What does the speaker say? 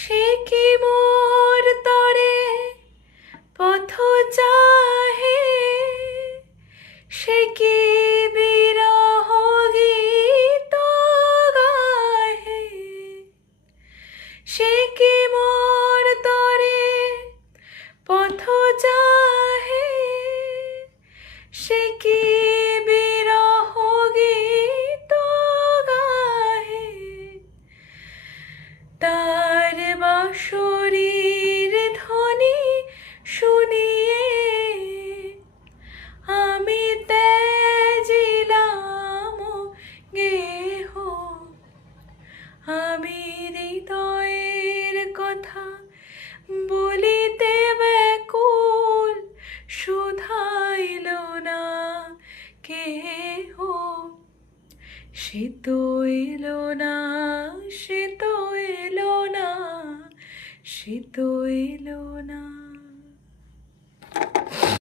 সে কি মোর তরে পথ চাহে, সে কি বিরহ গীত গাহে। সে কি মোর তরে পথ চাহে, সে কি বিরহ গীত গাহে। তার বাঁশরীর ধ্বনি শুনিয়ে আমি ত্যাজিলাম গেহ। আমি হৃদয়ের কথা বলিতে ব্যাকুল, শুধাইল না কেহ। সে তো এলো না, সে তো এলো না, সে তো এলো না।